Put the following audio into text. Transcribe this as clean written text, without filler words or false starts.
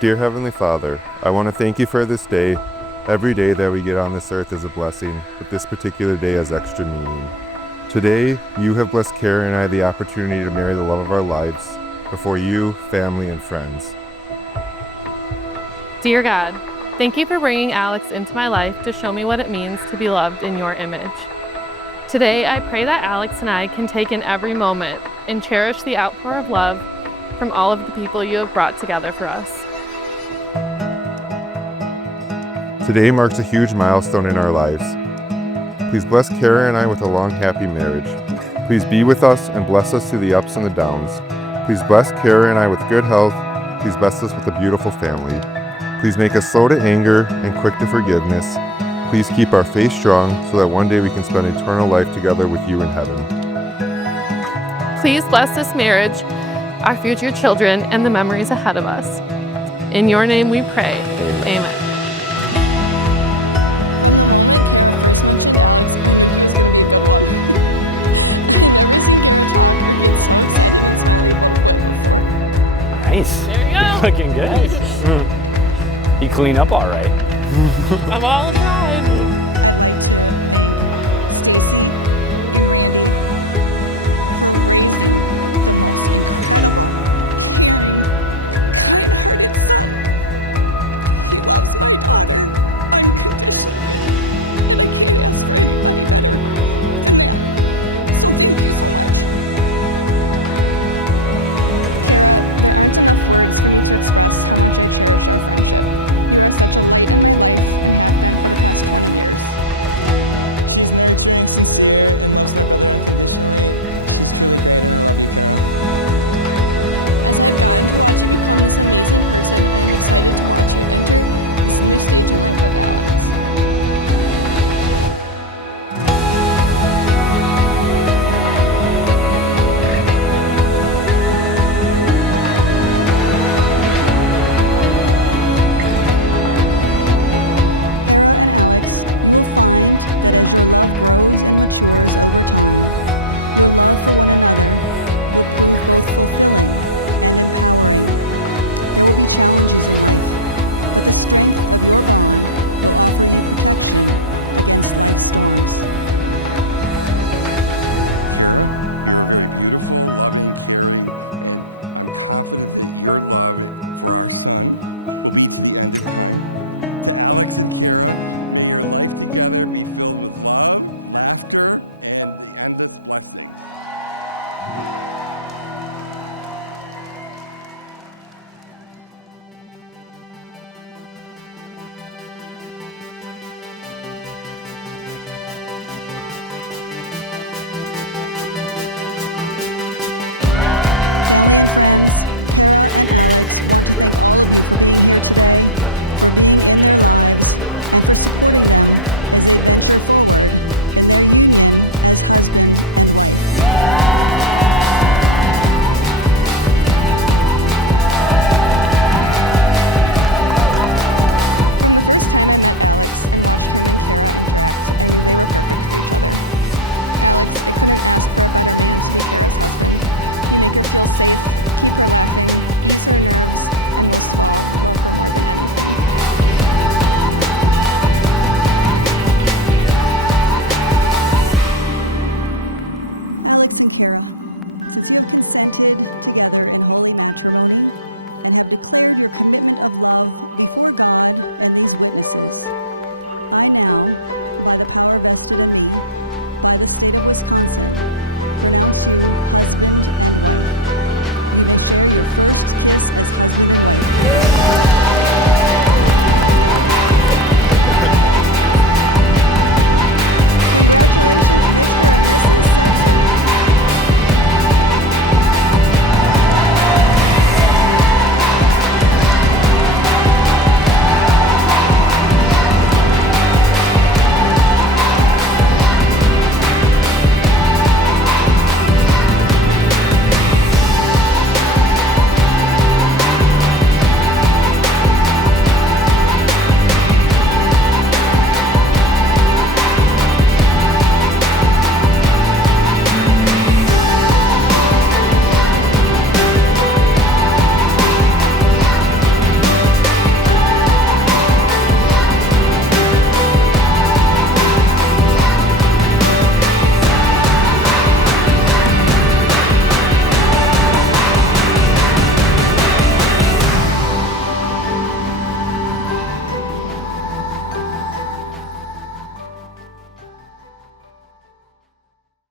Dear Heavenly Father, I want to thank you for this day. Every day that we get on this earth is a blessing, but this particular day has extra meaning. Today, you have blessed Kara and I the opportunity to marry the love of our lives before you, family, and friends. Dear God, thank you for bringing Alex into my life to show me what it means to be loved in your image. Today, I pray that Alex and I can take in every moment and cherish the outpour of love from all of the people you have brought together for us. Today marks a huge milestone in our lives. Please bless Kara and I with a long, happy marriage. Please be with us and bless us through the ups and the downs. Please bless Kara and I with good health. Please bless us with a beautiful family. Please make us slow to anger and quick to forgiveness. Please keep our faith strong so that one day we can spend eternal life together with you in heaven. Please bless this marriage, our future children, and the memories ahead of us. In your name we pray. Amen. Nice. There you go. Looking good. You clean up all right. I'm all tired.